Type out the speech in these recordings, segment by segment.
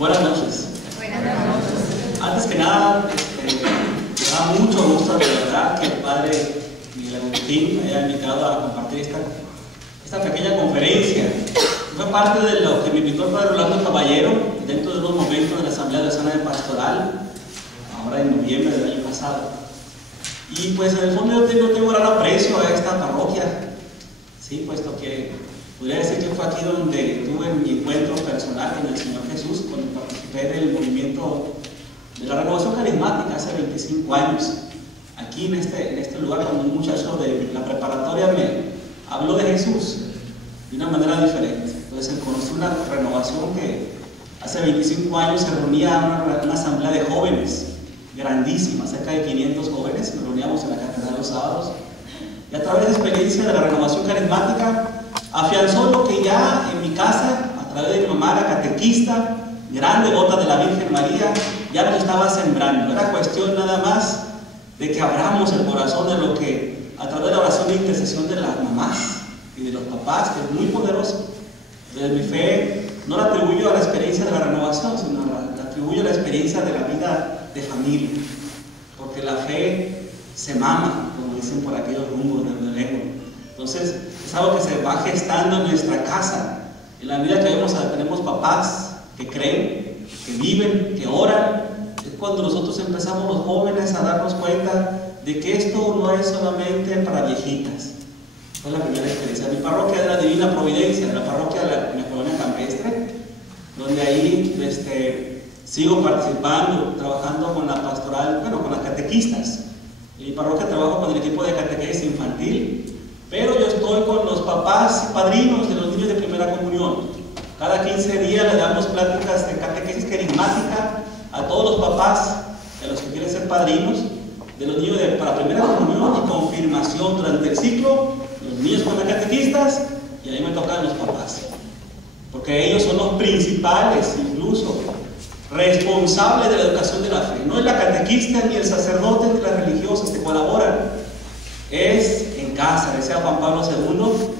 Buenas noches. Buenas noches. Antes que nada, me da mucho gusto, de verdad, que el padre Miguel Agustín me haya invitado a compartir esta pequeña conferencia. Fue parte de lo que me invitó el padre Rolando Caballero dentro de unos momentos de la Asamblea de Zona de Pastoral, ahora en noviembre del año pasado. Y pues en el fondo yo tengo gran aprecio a esta parroquia, sí, puesto que podría decir que fue aquí donde tuve mi encuentro personal con el Señor Jesús, cuando participé del movimiento de la renovación carismática hace 25 años. Aquí en este lugar, cuando un muchacho de la preparatoria me habló de Jesús de una manera diferente. Entonces conocí una renovación que hace 25 años se reunía una asamblea de jóvenes grandísima, cerca de 500 jóvenes, nos reuníamos en la catedral los sábados, y a través de la experiencia de la renovación carismática afianzó lo que ya en mi casa, a través de mi mamá, la catequista, gran devota de la Virgen María, ya nos estaba sembrando. Era cuestión nada más de que abramos el corazón de lo que, a través de la oración de intercesión de las mamás y de los papás, que es muy poderoso. Entonces mi fe no la atribuyo a la experiencia de la renovación, sino la atribuyo a la experiencia de la vida de familia, porque la fe se mama, como dicen por aquellos rumbos del lengua. Entonces es algo que se va gestando en nuestra casa. En la medida que tenemos papás que creen, que viven, que oran, es cuando nosotros empezamos los jóvenes a darnos cuenta de que esto no es solamente para viejitas. Fue la primera experiencia. Mi parroquia es la Divina Providencia, la parroquia de la colonia campestre, donde ahí sigo participando, trabajando con la pastoral, bueno, con las catequistas. En mi parroquia trabajo con el equipo de catequesis infantil, pero yo estoy con los papás y padrinos de los niños de primera comunión. Cada 15 días le damos pláticas de catequesis carismática a todos los papás, a los que quieren ser padrinos, de los niños para primera comunión y confirmación durante el ciclo, los niños con las catequistas, y ahí me tocan los papás. Porque ellos son los principales, incluso, responsables de la educación de la fe. No es la catequista, ni el sacerdote, ni las religiosas que colaboran. Es en casa, decía Juan Pablo II,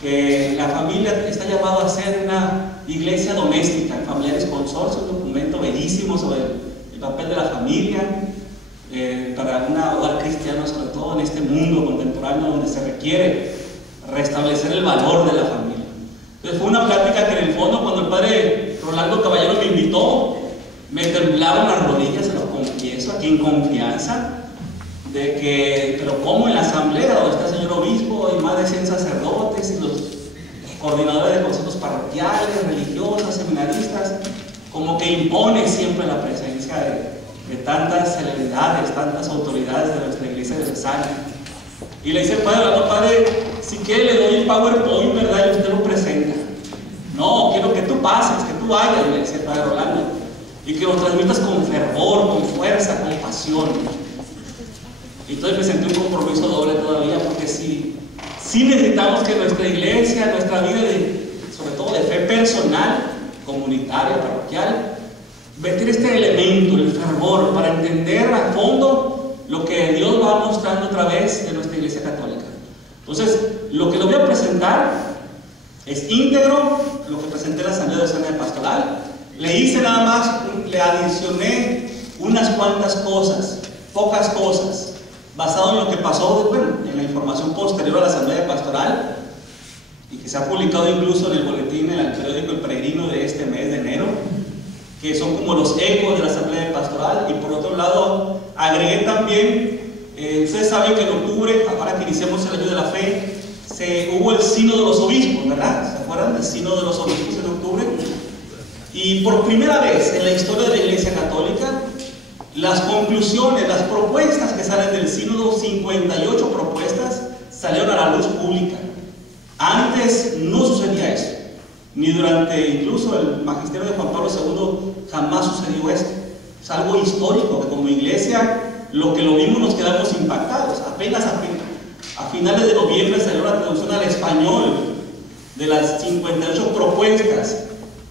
que la familia está llamada a ser una iglesia doméstica, en Familiares Consorcio, un documento bellísimo sobre el papel de la familia, para un hogar cristiano, sobre todo en este mundo contemporáneo donde se requiere restablecer el valor de la familia. Entonces fue una plática que en el fondo, cuando el padre Rolando Caballero me invitó, me temblaron las rodillas, se lo confieso aquí en confianza, de que, pero como en la asamblea donde está el señor obispo y más de 100 sacerdotes y los coordinadores de consejos parroquiales, religiosas, seminaristas, como que impone siempre la presencia de tantas celebridades, tantas autoridades de nuestra iglesia diocesana. Y le dice el padre, no, padre, si quiere le doy el PowerPoint, ¿verdad? Y usted lo presenta. No, quiero que tú pases, que tú vayas, le decía el padre Rolando, y que lo transmitas con fervor, con fuerza, con pasión. Y entonces me sentí un compromiso doble todavía, porque sí necesitamos que nuestra iglesia, nuestra vida, sobre todo de fe personal, comunitaria, parroquial, meter este elemento, el fervor, para entender a fondo lo que Dios va mostrando a través de nuestra iglesia católica. Entonces, lo que le voy a presentar es íntegro, lo que presenté en la Asamblea de Zona de Pastoral. Le hice nada más, le adicioné unas cuantas cosas, pocas cosas, basado en lo que pasó, en la información posterior a la Asamblea de Pastoral, y que se ha publicado incluso en el boletín, en el periódico El Peregrino de este mes de enero, que son como los ecos de la Asamblea de Pastoral. Y por otro lado, agregué también, ustedes saben que en octubre, ahora que iniciamos el año de la fe, hubo el sínodo de los obispos, ¿verdad? ¿Se acuerdan del sínodo de los obispos en octubre? Y por primera vez en la historia de la Iglesia Católica, las conclusiones, las propuestas que salen del sínodo, 58 propuestas, salieron a la luz pública. Antes no sucedía eso, ni durante incluso el magisterio de Juan Pablo II jamás sucedió esto. Es algo histórico, que como iglesia, lo que lo vimos nos quedamos impactados. Apenas a finales de noviembre salió la traducción al español de las 58 propuestas,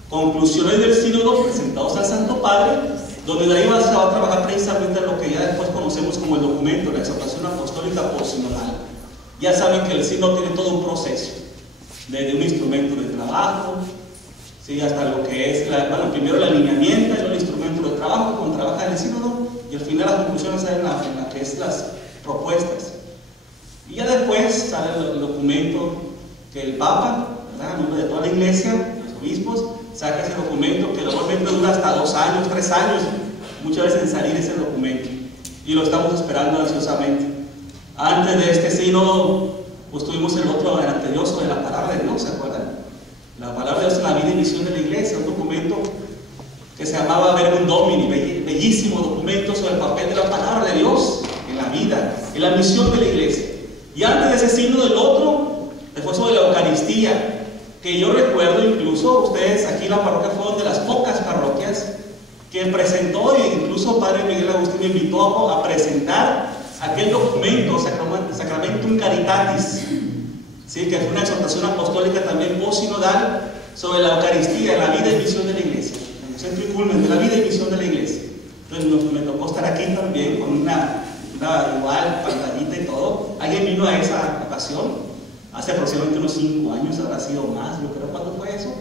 conclusiones del sínodo presentados al Santo Padre, donde de ahí se va a trabajar precisamente lo que ya después conocemos como el documento, la exhortación apostólica postsinodal. Ya saben que el sínodo tiene todo un proceso, desde un instrumento de trabajo, ¿sí? Hasta lo que es, bueno, primero la alineamiento, el instrumento de trabajo, con trabaja en el sínodo, y al final las conclusiones salen en la que es las propuestas. Y ya después sale el documento que el Papa, ¿verdad?, a nombre de toda la Iglesia, los obispos, saca ese documento que normalmente dura hasta 2 años, 3 años, muchas veces en salir ese documento, y lo estamos esperando ansiosamente. Antes de este sínodo, pues tuvimos el otro, el anterior, sobre la palabra de Dios, ¿se acuerdan? La palabra de Dios en la vida y misión de la Iglesia, un documento que se llamaba Verbum Domini, bellísimo documento sobre el papel de la palabra de Dios en la vida, en la misión de la Iglesia. Y antes de ese sínodo, el otro fue sobre la Eucaristía, que yo recuerdo, incluso ustedes aquí en la parroquia fueron de las pocas parroquias que presentó, e incluso Padre Miguel Agustín me invitó a presentar aquel documento, Sacramentum Caritatis, ¿sí?, que fue una exhortación apostólica también post-sinodal sobre la Eucaristía, la vida y misión de la Iglesia, el centro y culmen de la vida y misión de la Iglesia. Entonces me tocó estar aquí también con una igual pantallita y todo. Alguien vino a esa ocasión hace aproximadamente unos 5 años, habrá sido más, yo creo. ¿Cuándo fue eso?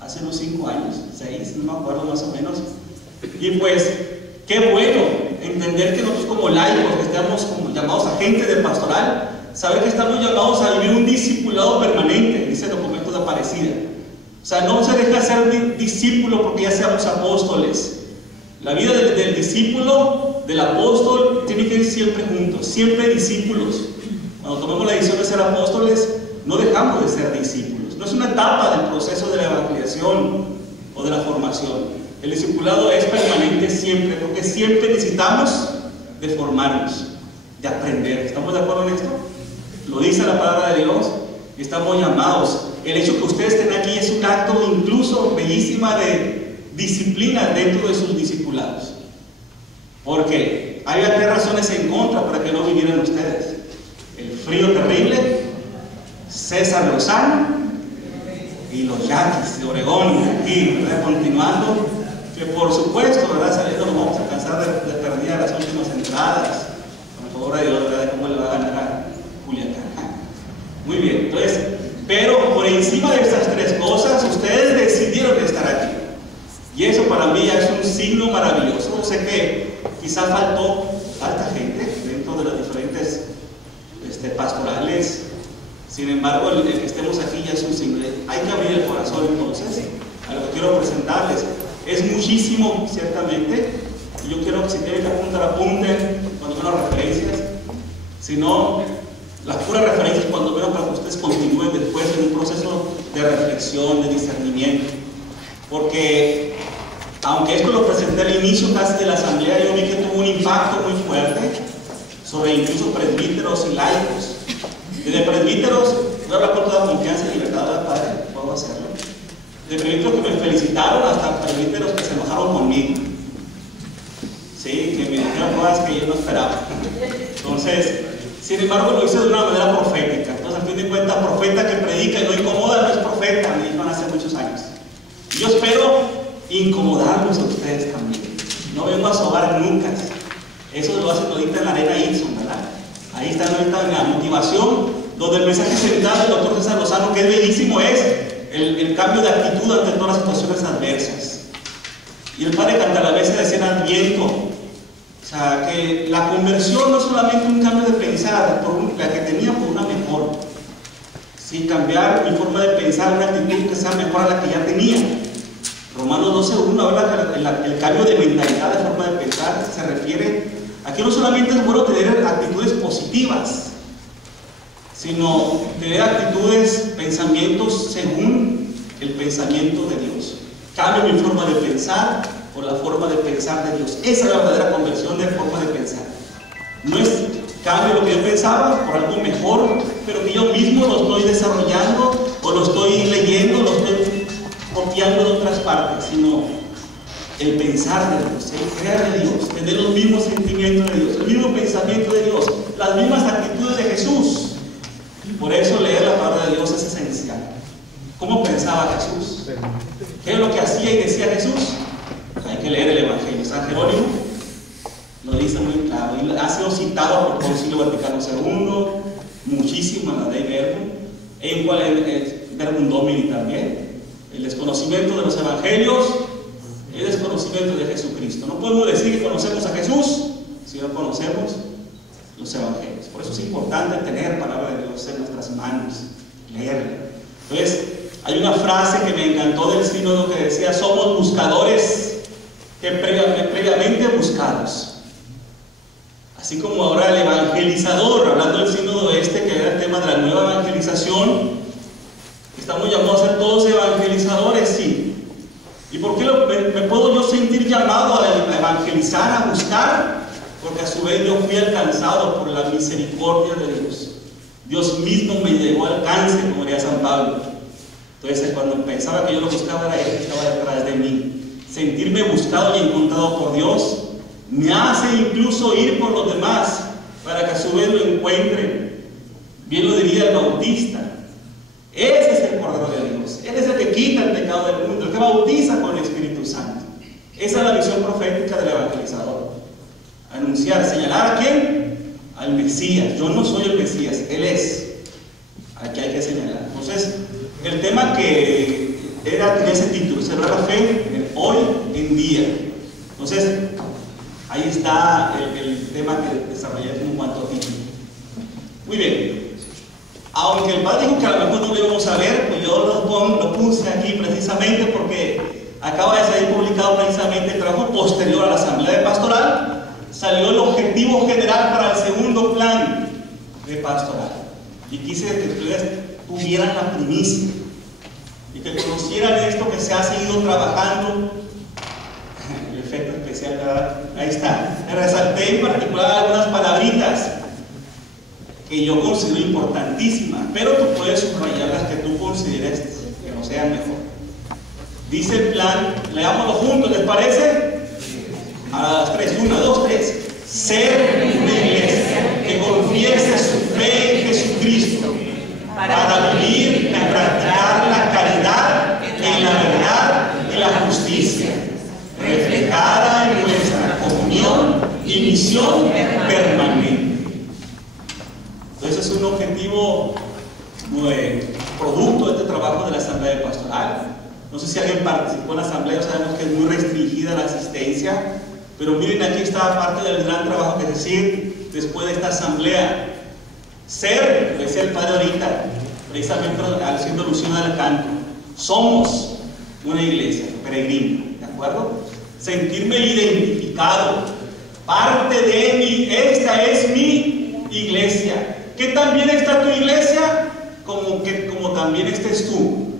Hace unos 5 años, 6, no me acuerdo más o menos. Y pues, qué bueno entender que nosotros como laicos, que estamos como llamados agentes de pastoral, saber que estamos llamados a vivir un discipulado permanente, dice el documento de Aparecida. O sea, no se deja ser discípulo porque ya seamos apóstoles. La vida del discípulo, del apóstol, tiene que ir siempre juntos, siempre discípulos. Cuando tomamos la decisión de ser apóstoles, no dejamos de ser discípulos. No es una etapa del proceso de la evangelización o de la formación. El discipulado es permanente siempre, porque siempre necesitamos de formarnos, de aprender. ¿Estamos de acuerdo en esto? Lo dice la palabra de Dios y estamos llamados. El hecho que ustedes estén aquí es un acto incluso bellísima de disciplina dentro de sus discipulados. Porque había 3 razones en contra para que no vinieran ustedes: el frío terrible, César Lozano y los Yaquis de Obregón, aquí, ¿verdad?, continuando, que por supuesto, ¿verdad?, saliendo nos vamos a cansar de perder las últimas entradas, con el favor de Dios, ¿verdad?, cómo le va a ganar a Culiacán. Muy bien, entonces, pero por encima de estas 3 cosas, ustedes decidieron estar aquí. Y eso para mí ya es un signo maravilloso. Sé que quizá falta gente dentro de las diferentes pastorales. Sin embargo, el que estemos aquí ya es un signo. Hay que abrir el corazón entonces a lo que quiero presentarles. Es muchísimo, ciertamente, y yo quiero que si tienen que apuntar, apunten cuando menos referencias. Si no, las puras referencias cuando menos, para que ustedes continúen después en un proceso de reflexión, de discernimiento. Porque aunque esto lo presenté al inicio casi de la asamblea, yo vi que tuvo un impacto muy fuerte sobre incluso presbíteros y laicos. Desde presbíteros, voy a hablar con toda confianza y libertad, ¿verdad, Padre? Puedo hacerlo. De presbíteros que me felicitaron hasta presbíteros que se enojaron conmigo. Sí, que me dijeron cosas que yo no esperaba. Entonces, sin embargo, lo hice de una manera profética. Entonces, al fin de cuentas, profeta que predica y no incomoda no es profeta, me dijeron hace muchos años. Y yo espero incomodarlos a ustedes también. No vengo a sobar nunca. Eso lo hacen ahorita en la arena Ibson, ¿verdad? Ahí están ahorita en la motivación, donde el mensaje central del doctor César Lozano, que es bellísimo, es el cambio de actitud ante todas las situaciones adversas. Y el padre Cantalavese decía en Adviento, o sea, que la conversión no es solamente un cambio de pensar, la que tenía por una mejor. Sí, cambiar mi forma de pensar, una actitud que sea mejor a la que ya tenía. Romanos 12:1 habla que el cambio de mentalidad, de forma de pensar, se refiere a que no solamente es bueno tener actitudes positivas, sino tener actitudes, pensamientos según el pensamiento de Dios. Cambio mi forma de pensar por la forma de pensar de Dios. Esa es la verdadera conversión de forma de pensar. No es cambio lo que yo pensaba por algo mejor, pero que yo mismo lo estoy desarrollando o lo estoy leyendo, lo estoy copiando de otras partes, sino el pensar de Dios, el creer de Dios, tener los mismos sentimientos de Dios, el mismo pensamiento de Dios, las mismas actitudes de Jesús. Por eso leer la palabra de Dios es esencial. ¿Cómo pensaba Jesús? ¿Qué es lo que hacía y decía Jesús? Hay que leer el Evangelio. San Jerónimo lo dice muy claro, y ha sido citado por el Concilio Vaticano II, muchísimo en la Dei Verbum, en cual es Verbum Domini también. el desconocimiento de los evangelios, el desconocimiento de Jesucristo. No podemos decir que conocemos a Jesús si no conocemos los evangelios. Por eso es importante tener palabra de Dios en nuestras manos, leerla. Entonces, hay una frase que me encantó del sínodo que decía: somos buscadores que previamente buscados. Así como ahora el evangelizador, hablando del sínodo que era el tema de la nueva evangelización, estamos llamados a ser todos evangelizadores, sí. ¿Y por qué me puedo yo sentir llamado a evangelizar, a buscar? Porque a su vez yo fui alcanzado por la misericordia de Dios. Dios mismo me llegó al alcance, como diría San Pablo. Entonces, cuando pensaba que yo lo buscaba, era Él que estaba detrás de mí. Sentirme buscado y encontrado por Dios me hace incluso ir por los demás para que a su vez lo encuentren. Bien lo diría el Bautista: ese es el Cordero de Dios, Él es el que quita el pecado del mundo, el que bautiza con el Espíritu Santo. Esa es la misión profética del evangelizador: anunciar, señalar ¿a quién? Al Mesías. Yo no soy el Mesías, Él es al que hay que señalar. Entonces, el tema que era en ese título, celebrar la fe hoy en día. Entonces, ahí está el tema que desarrollé en cuanto a título. Muy bien. Aunque el padre dijo que a lo mejor no lo íbamos a ver, pues yo lo puse aquí precisamente porque acaba de salir publicado precisamente el trabajo posterior a la asamblea de pastoral. Salió el objetivo general para el segundo plan de pastoral. Y quise que ustedes tuvieran la primicia y que conocieran esto que se ha seguido trabajando. El efecto especial, ¿verdad? Ahí está. Me resalté en particular algunas palabritas que yo considero importantísimas, pero tú puedes subrayar las que tú consideres que no sean mejor. Dice el plan, leámoslo juntos, ¿les parece? A las 3, 1, 2, 3. Ser una iglesia que confiese su fe en Jesucristo para vivir y practicar la caridad en la verdad y la justicia, reflejada en nuestra comunión y misión permanente. Entonces es un objetivo producto de este trabajo de la asamblea de pastoral. No sé si alguien participó en la asamblea, sabemos que es muy restringida la asistencia, pero miren, aquí está parte del gran trabajo que decir después de esta asamblea. Ser, decía el padre ahorita, precisamente haciendo alusión al canto, somos una iglesia peregrina, ¿de acuerdo? Sentirme identificado, parte de mí, esta es mi iglesia. ¿Qué también está tu iglesia? Como también estés tú.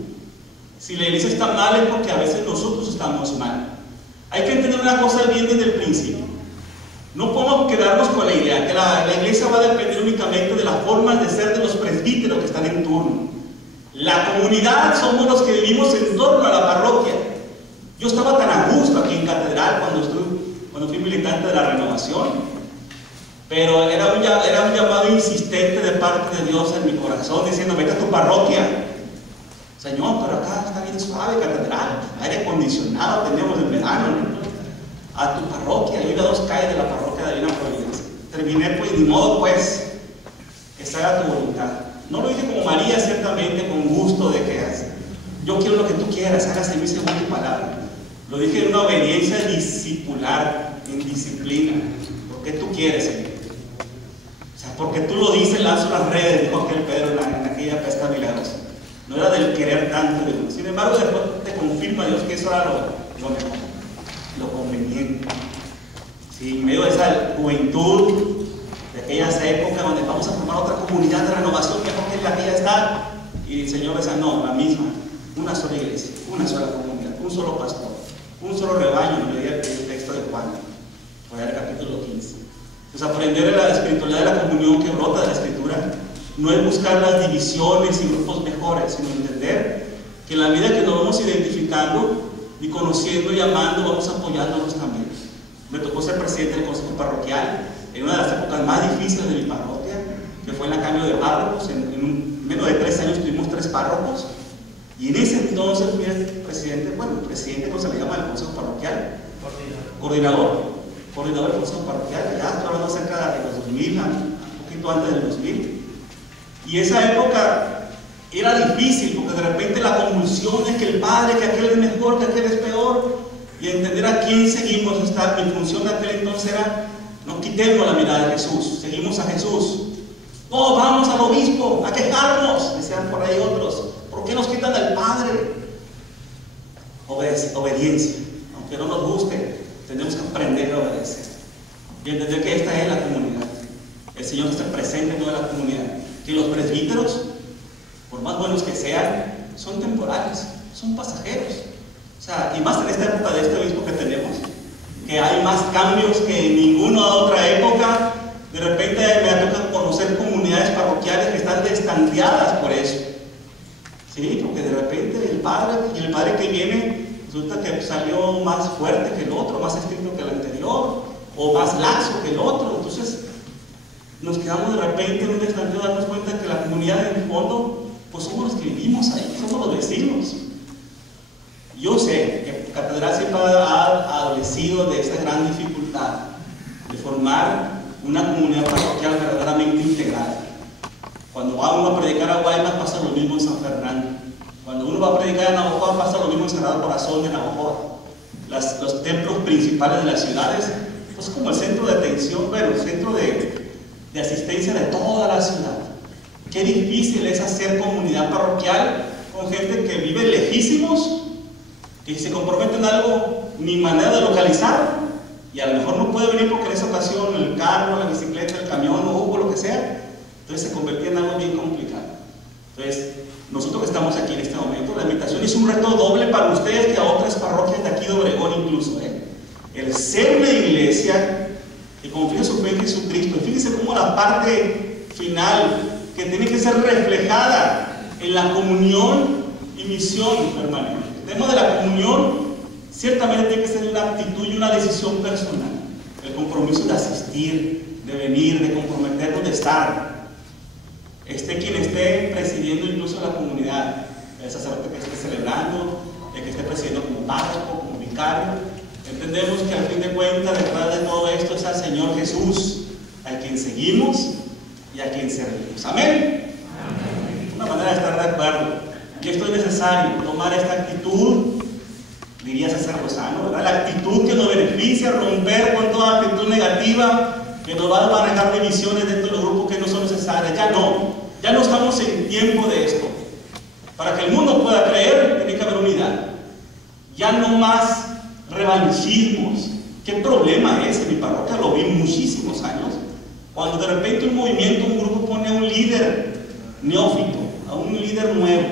Si la iglesia está mal es porque a veces nosotros estamos mal. Hay que entender una cosa bien desde el principio. No podemos quedarnos con la idea que la iglesia va a depender únicamente de las formas de ser de los presbíteros que están en turno. La comunidad somos los que vivimos en torno a la parroquia. Yo estaba tan a gusto aquí en Catedral cuando fui militante de la Renovación, pero era un llamado insistente de parte de Dios en mi corazón, diciendo: vete a tu parroquia. Señor, pero acá está bien suave Catedral, aire acondicionado tenemos en verano, ¿no? A tu parroquia, yo iba a 2 calles de la parroquia de Divina Providencia. Terminé, pues, ni modo, pues, que se haga tu voluntad. No lo dije como María, ciertamente, con gusto de que yo quiero lo que tú quieras, hágase en mí según tu palabra. Lo dije en una obediencia discipular, en disciplina. ¿Por qué tú quieres, Señor? O sea, porque tú lo dices, lanzo las redes, dijo aquel Pedro en aquella pesca milagrosa. No era del querer tanto de uno. Sin embargo, después te confirma Dios que eso era lo mejor, lo conveniente. Sí, en medio de esa juventud, de aquellas épocas donde vamos a formar otra comunidad de renovación, mejor que la que ya está, y el Señor decía: no, la misma, una sola iglesia, una sola comunidad, un solo pastor, un solo rebaño. Me leía el texto de Juan, por el capítulo 15. Entonces, aprender la espiritualidad de la comunión que brota de la Escritura no es buscar las divisiones y grupos mejores, sino entender que en la medida que nos vamos identificando y conociendo y amando, vamos apoyándonos también. Me tocó ser presidente del consejo parroquial en una de las épocas más difíciles de mi parroquia, que fue en el cambio de párrocos. En menos de 3 años tuvimos 3 párrocos, y en ese entonces fui el presidente, ¿cómo se le llama? El consejo parroquial, coordinador del consejo parroquial. Ya estoy hablando cerca de los 2000, un poquito antes del 2000. Y esa época era difícil, porque de repente la convulsión es que el Padre, que aquel es mejor, que aquel es peor, y entender a quién seguimos. Mi función de aquel entonces era: no quitemos la mirada de Jesús, seguimos a Jesús. No, vamos al obispo a quejarnos, decían por ahí otros. ¿Por qué nos quitan al Padre? Obediencia. Aunque no nos guste, tenemos que aprender a obedecer y entender que esta es la comunidad. El Señor está presente en toda la comunidad. Que los presbíteros, por más buenos que sean, son temporales, son pasajeros. O sea, y más en esta época de este obispo que tenemos, que hay más cambios que en ninguna otra época. De repente me ha tocado conocer comunidades parroquiales que están destanteadas por eso. Sí, porque de repente el padre que viene resulta que salió más fuerte que el otro, más estricto que el anterior, o más laxo que el otro. Entonces nos quedamos de repente en un destanteo, darnos cuenta que la comunidad en el fondo, pues somos los que vivimos ahí, somos los vecinos. Yo sé que Catedral siempre ha adolecido de esa gran dificultad de formar una comunidad parroquial verdaderamente integrada. Cuando va uno a predicar a Guaymas, pasa lo mismo en San Fernando. Cuando uno va a predicar en Navajoa, pasa lo mismo en Sagrado Corazón de Navajoa. Los templos principales de las ciudades, pues como el centro de atención, bueno, el centro de asistencia de toda la ciudad. Qué difícil es hacer comunidad parroquial con gente que vive lejísimos, que se comprometen en algo, ni manera de localizar, y a lo mejor no puede venir porque en esa ocasión el carro, la bicicleta, el camión, no hubo, lo que sea. Entonces se convertía en algo bien complicado. Entonces, nosotros que estamos aquí en este momento, la invitación es un reto doble para ustedes que a otras parroquias de aquí de Obregón incluso. El ser una iglesia que confía su fe en Jesucristo. Fíjense cómo la parte final, que tiene que ser reflejada en la comunión y misión permanente. El tema de la comunión ciertamente tiene que ser una actitud y una decisión personal. El compromiso de asistir, de venir, de comprometernos, de estar. Esté quien esté presidiendo incluso la comunidad, el sacerdote que esté celebrando, el que esté presidiendo como párroco, como vicario. Entendemos que al fin de cuentas, detrás de todo esto es al Señor Jesús, a quien seguimos y a quien servimos. Amén. Una manera de estar de acuerdo. Y esto es necesario, tomar esta actitud, diría César Lozano, ¿verdad? La actitud que nos beneficia, romper con toda actitud negativa que nos va a manejar divisiones dentro de los grupos que no son necesarias. Ya no estamos en tiempo de esto. Para que el mundo pueda creer, tiene que haber unidad. Ya no más revanchismos. ¿Qué problema es? En mi parroquia lo vi muchísimos años. Cuando de repente un movimiento, un grupo pone a un líder neófito, a un líder nuevo,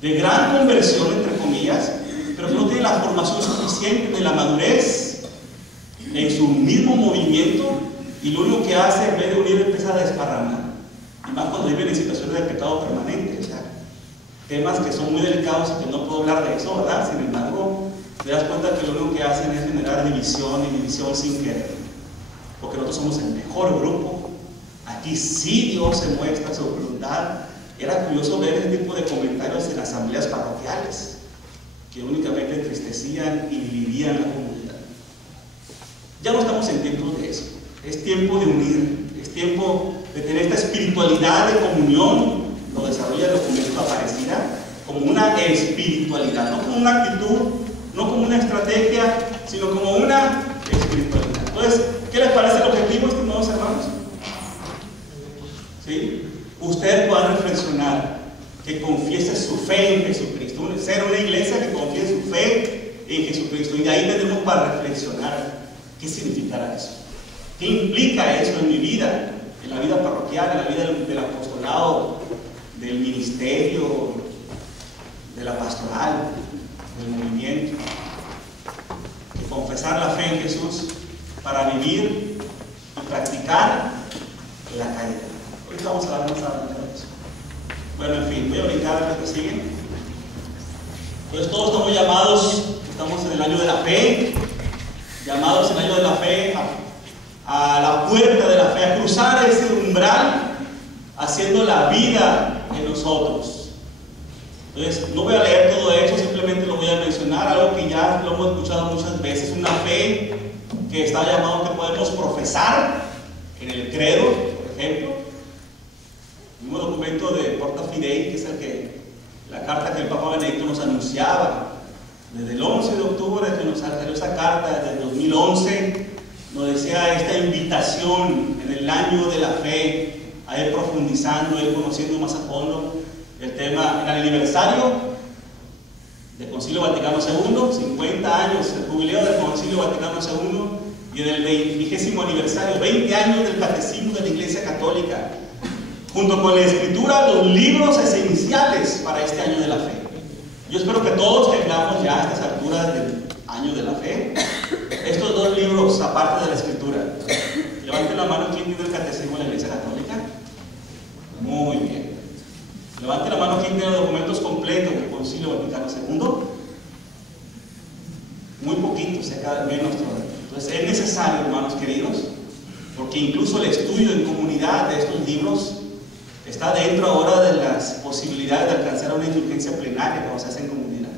de gran conversión, entre comillas, pero que no tiene la formación suficiente de la madurez en su mismo movimiento, y lo único que hace, en vez de unir, empieza a desparramar. Y más cuando viven en situaciones de pecado permanente, o sea, temas que son muy delicados y que no puedo hablar de eso, ¿verdad? Sin embargo, te das cuenta que lo único que hacen es generar división y división sin querer, porque nosotros somos el mejor grupo. Aquí sí Dios se muestra su voluntad. Era curioso ver ese tipo de comentarios en las asambleas parroquiales, que únicamente entristecían y dividían la comunidad. Ya no estamos en tiempos de eso. Es tiempo de unir, es tiempo de tener esta espiritualidad de comunión. Lo desarrolla el documento Aparecida como una espiritualidad, no como una actitud, no como una estrategia, sino como una espiritualidad. Entonces, ¿qué les parece el objetivo, estimados hermanos? ¿Sí? Usted pueda reflexionar, que confiese su fe en Jesucristo, ser una iglesia que confiese su fe en Jesucristo. Y de ahí tenemos para reflexionar qué significará eso, qué implica eso en mi vida, en la vida parroquial, en la vida del apostolado, del ministerio, de la pastoral, del movimiento. Que confesar la fe en Jesús para vivir y practicar la caridad. Ahorita vamos a hablar más adelante de eso. Bueno, en fin, voy a brincar a los que siguen. Pues todos estamos llamados, estamos en el año de la fe, llamados en el año de la fe a la puerta de la fe, a cruzar ese umbral, haciendo la vida en nosotros. Entonces, no voy a leer todo eso, simplemente lo voy a mencionar, algo que ya lo hemos escuchado muchas veces, una fe que está llamado que podemos profesar en el credo, por ejemplo. Un documento de Porta Fidei, que es la carta que el Papa Benedicto nos anunciaba. Desde el 11 de octubre que nos salió esa carta, desde el 2011, nos decía esta invitación en el año de la fe a ir profundizando, a ir conociendo más a fondo el tema. En el aniversario del Concilio Vaticano II, 50 años, el jubileo del Concilio Vaticano II, y en el 20º aniversario, 20 años del Catecismo de la Iglesia Católica, junto con la Escritura, los libros esenciales para este año de la fe. Yo espero que todos tengamos ya a estas alturas del año de la fe estos dos libros, aparte de la Escritura. Levanten la mano, ¿quién tiene el Catecismo de la Iglesia Católica? Muy bien. Levanten la mano, ¿quién tiene los documentos completos del Concilio Vaticano II? Muy poquitos, cada menos todavía. Entonces es necesario, hermanos queridos, porque incluso el estudio en comunidad de estos libros está dentro ahora de las posibilidades de alcanzar una indulgencia plenaria cuando se hace en comunidad,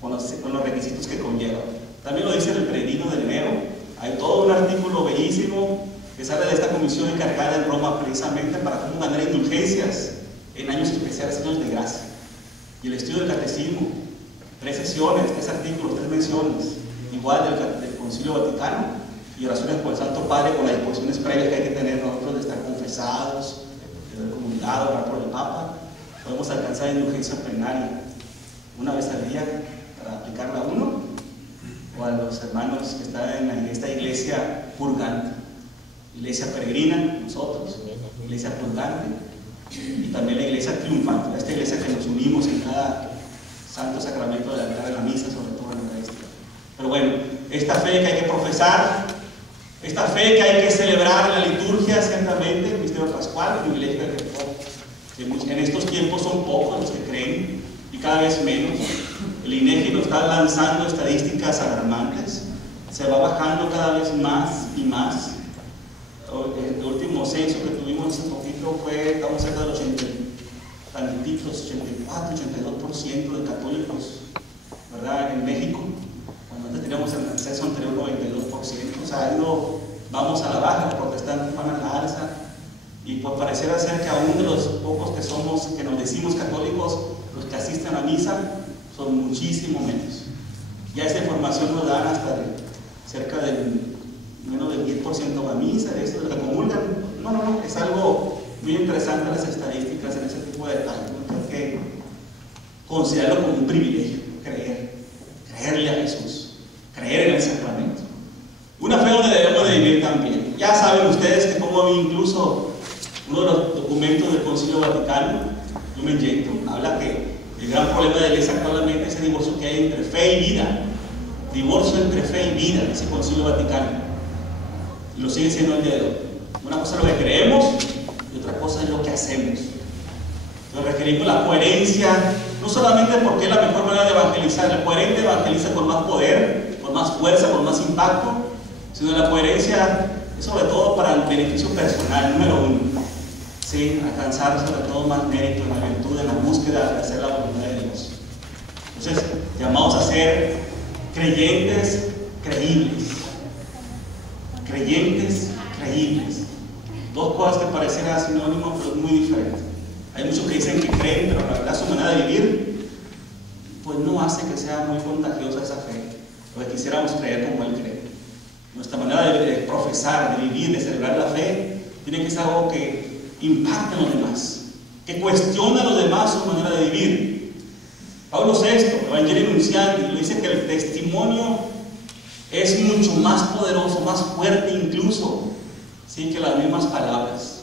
con los requisitos que conlleva. También lo dice el Peregrino de enero. Hay todo un artículo bellísimo que sale de esta comisión encargada en Roma precisamente para cómo ganar indulgencias en años especiales, años de gracia. Y el estudio del catecismo, 3 sesiones, 3 artículos, 3 menciones, igual del Concilio Vaticano, y oraciones por el Santo Padre con las disposiciones previas que hay que tener nosotros de estar confesados, de haber comulgado, orar por el Papa. Podemos alcanzar indulgencia plenaria una vez al día para aplicarla a uno o a los hermanos que están en esta iglesia purgante, iglesia peregrina, nosotros, iglesia purgante, y también la iglesia triunfante, esta iglesia que nos unimos en cada santo sacramento de la misa, sobre todo en la Eucaristía. Pero bueno, esta fe que hay que profesar, esta fe que hay que celebrar en la liturgia, ciertamente, el misterio pascual, el privilegio de que en estos tiempos son pocos los que creen y cada vez menos. El INEGI nos está lanzando estadísticas alarmantes, se va bajando cada vez más y más. El último censo que tuvimos hace poquito fue, estamos cerca de los 84, 82% de católicos, ¿verdad? En México, cuando antes teníamos el censo anterior 92%, o sea, vamos a la baja, los protestantes van a la alza, y pues pareciera ser que aún de los pocos que somos, que nos decimos católicos, los que asisten a misa, son muchísimo menos. Ya esa información nos dan hasta cerca del menos del 10% a misa, de esto de la comulgan. No, es algo muy interesante las estadísticas en ese tipo de detalles. Creo que considerarlo como un privilegio, creerle a Jesús, creer en el sacramento. Una fe donde debemos de vivir también. Ya saben ustedes que como incluso uno de los documentos del Concilio Vaticano, Lumen Gentium, habla que el gran problema de la iglesia actualmente es el divorcio que hay entre fe y vida. Divorcio entre fe y vida, ese Concilio Vaticano. Y lo sigue siendo el día de hoy. Una cosa es lo que creemos y otra cosa es lo que hacemos. Nos requerimos la coherencia, no solamente porque es la mejor manera de evangelizar. El coherente evangeliza con más poder, con más fuerza, con más impacto, sino la coherencia es sobre todo para el beneficio personal, número uno. Sí, alcanzar sobre todo más mérito en la virtud, en la búsqueda de hacer la voluntad de Dios. Entonces, llamados a ser creyentes creíbles. Creyentes creíbles. Dos cosas que parecieran sinónimos, pero muy diferentes. Hay muchos que dicen que creen, pero la verdad su manera de vivir, pues no hace que sea muy contagiosa esa fe, o que quisiéramos creer como Él cree. Nuestra manera de profesar, de vivir, de celebrar la fe, tiene que ser algo que impacta a los demás, que cuestiona a los demás su manera de vivir. Pablo VI, Evangelii Nuntiandi, lo dice que el testimonio es mucho más poderoso, más fuerte incluso, ¿sí?, que las mismas palabras.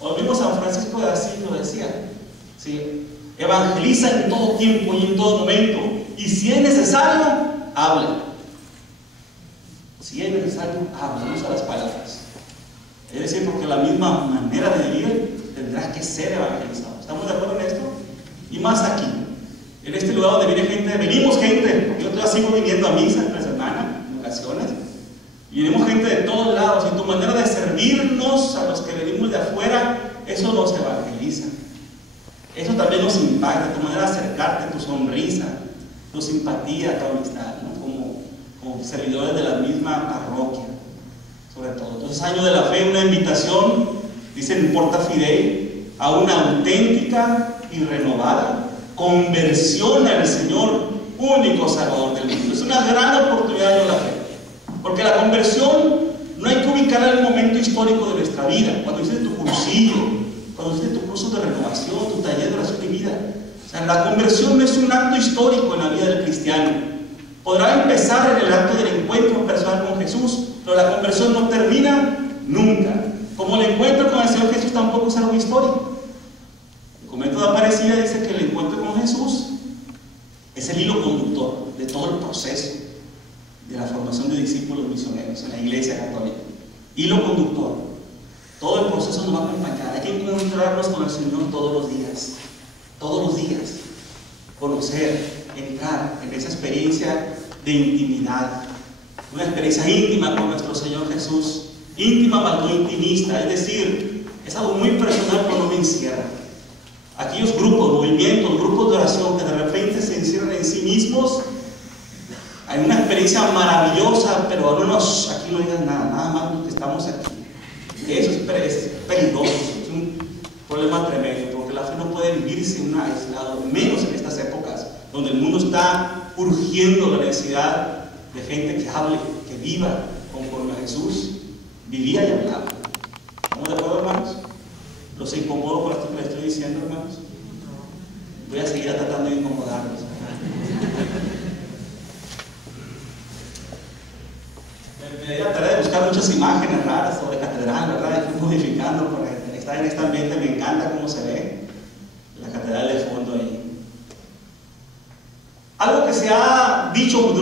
O el mismo San Francisco de Asís lo decía, ¿sí? Evangeliza en todo tiempo y en todo momento, y si es necesario, habla. Si es necesario, habla, usa las palabras. Es decir, porque la misma manera de vivir tendrá que ser evangelizado. ¿Estamos de acuerdo en esto? Y más aquí, en este lugar donde viene gente, venimos gente, porque yo todavía sigo viniendo a misa entre semana, en ocasiones, y venimos gente de todos lados, y tu manera de servirnos a los que venimos de afuera, eso nos evangeliza. Eso también nos impacta, tu manera de acercarte, tu sonrisa, tu simpatía, tu amistad, ¿no? Como servidores de la misma parroquia, sobre todo. Entonces, año de la fe, una invitación, dice en Porta Fidei, a una auténtica y renovada conversión al Señor, único Salvador del mundo. Es una gran oportunidad de la fe, porque la conversión no hay que ubicarla en el momento histórico de nuestra vida, cuando hiciste tu cursillo, cuando hiciste tu curso de renovación, tu taller de oración y vida. O sea, la conversión no es un acto histórico en la vida del cristiano. Podrá empezar en el acto del encuentro personal con Jesús, pero la conversión no termina nunca. Como el encuentro con el Señor Jesús tampoco es algo histórico. El comento de Aparecida dice que el encuentro con Jesús es el hilo conductor de todo el proceso de la formación de discípulos misioneros en la Iglesia Católica. Hilo conductor. Todo el proceso nos va a acompañar. Hay que encontrarnos con el Señor todos los días. Todos los días. Conocer, entrar en esa experiencia de intimidad. Una experiencia íntima con nuestro Señor Jesús. Íntima, mas no intimista. Es decir, es algo muy personal cuando me encierra. Aquellos grupos, movimientos, grupos de oración que de repente se encierran en sí mismos. Hay una experiencia maravillosa, pero aquí no digas nada más que estamos aquí. Eso es peligroso, es un problema tremendo, porque la fe no puede vivirse en un aislado, menos en estas épocas, donde el mundo está urgiendo la necesidad de gente que hable, que viva conforme a Jesús vivía y hablaba. ¿Estamos de acuerdo, hermanos? ¿Los incomodo con esto que les estoy diciendo, hermanos? Voy a seguir tratando de incomodarlos. Me di la tarea de buscar muchas imágenes raras sobre catedral, ¿verdad? Y fui modificando para estar en este ambiente. Me encanta cómo se ve la catedral de fondo ahí. Algo que se ha dicho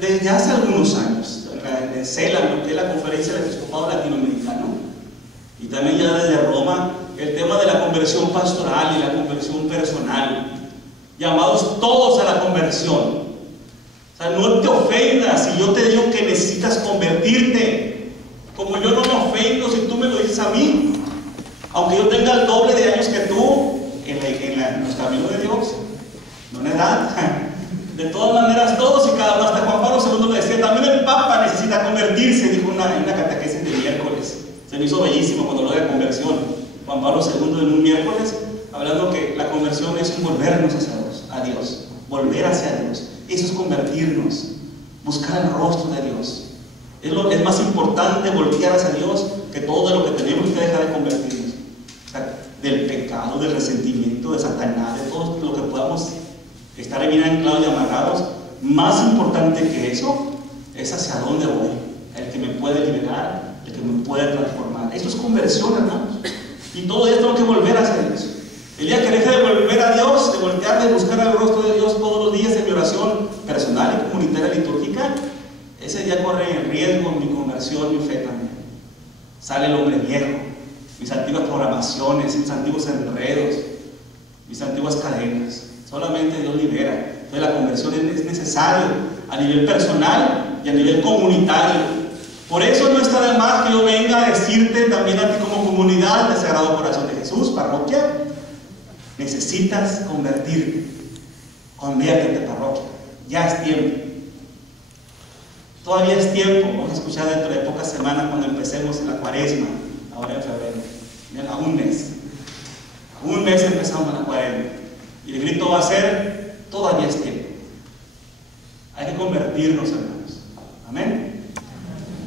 desde hace algunos años en CELA, lo que es la Conferencia del Episcopado Latinoamericano, y también ya desde Roma, el tema de la conversión pastoral y la conversión personal, llamados todos a la conversión. O sea, no te ofendas si yo te digo que necesitas convertirte, como yo no me ofendo si tú me lo dices a mí, aunque yo tenga el doble de años que tú en los caminos de Dios, no en edad. De todas maneras, todos y cada uno, hasta Juan Pablo II lo decía, también el Papa necesita convertirse, dijo en una catequesis de miércoles. Se me hizo bellísimo cuando habló de conversión. Juan Pablo II en un miércoles, hablando que la conversión es un volvernos hacia Dios, volver hacia Dios. Eso es convertirnos, buscar el rostro de Dios. Es más importante voltear hacia Dios que todo de lo que tenemos que dejar de convertirnos. O sea, del pecado, del resentimiento, de Satanás, de todo lo que podamos estar bien anclados y amarrados. Más importante que eso es hacia dónde voy, el que me puede liberar, el que me puede transformar. Esto es conversión, hermanos. Y todo esto tengo que volver hacia Dios. El día que deje de volver a Dios, de voltear, de buscar el rostro de Dios todos los días en mi oración personal y comunitaria litúrgica, ese día corre en riesgo mi conversión, mi fe también. Sale el hombre viejo, mis antiguas programaciones, mis antiguos enredos, mis antiguas cadenas. Solamente Dios libera. Entonces la conversión es necesaria a nivel personal y a nivel comunitario. Por eso no está de más que yo venga a decirte también a ti como comunidad del Sagrado Corazón de Jesús, parroquia, necesitas convertirte. Conviértete, parroquia. Ya es tiempo. Todavía es tiempo. Vamos a escuchar dentro de pocas semanas cuando empecemos en la cuaresma, ahora en febrero. Bien, a un mes. A un mes empezamos en la cuaresma. Y el grito va a ser, todavía es tiempo. Hay que convertirnos, hermanos. Amén.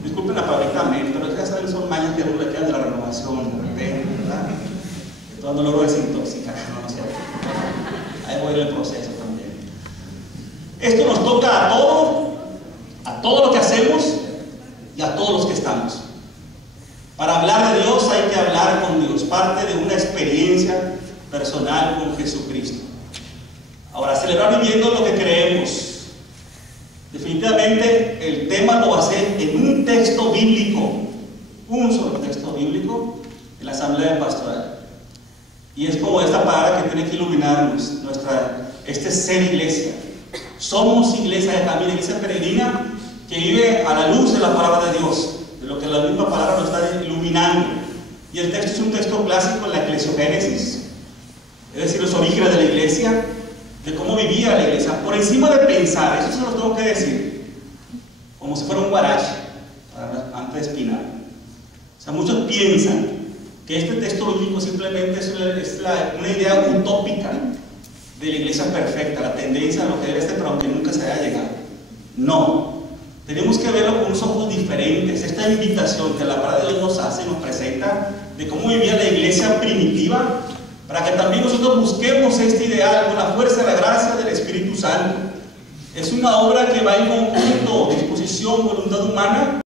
Disculpen la palabrita amén, pero ya saben, son mañas que uno le quedan de la renovación, de repente, ¿verdad? Que todo no logro desintoxicar, no sé. Ahí voy en el proceso también. Esto nos toca a todo lo que hacemos y a todos los que estamos. Para hablar de Dios hay que hablar con Dios, parte de una experiencia personal con Jesucristo. Ahora, celebrar viviendo lo que creemos. Definitivamente el tema lo va a hacer en un texto bíblico, un solo texto bíblico, en la asamblea pastoral. Y es como esta palabra que tiene que iluminarnos, este ser iglesia. Somos iglesia de familia, iglesia peregrina, que vive a la luz de la palabra de Dios, de lo que la misma palabra nos está iluminando. Y el texto es un texto clásico en la Eclesiogénesis, es decir, los orígenes de la iglesia, de cómo vivía la iglesia, por encima de pensar, eso se lo tengo que decir, como si fuera un guarache, antes de espinar. O sea, muchos piensan que este texto bíblico simplemente es una idea utópica de la iglesia perfecta, la tendencia a lo que debe ser, pero aunque nunca se haya llegado. No, tenemos que verlo con unos ojos diferentes. Esta invitación que la palabra de Dios nos hace, nos presenta, de cómo vivía la iglesia primitiva, para que también nosotros busquemos este ideal con la fuerza de la gracia del Espíritu Santo. Es una obra que va en conjunto, disposición, voluntad humana,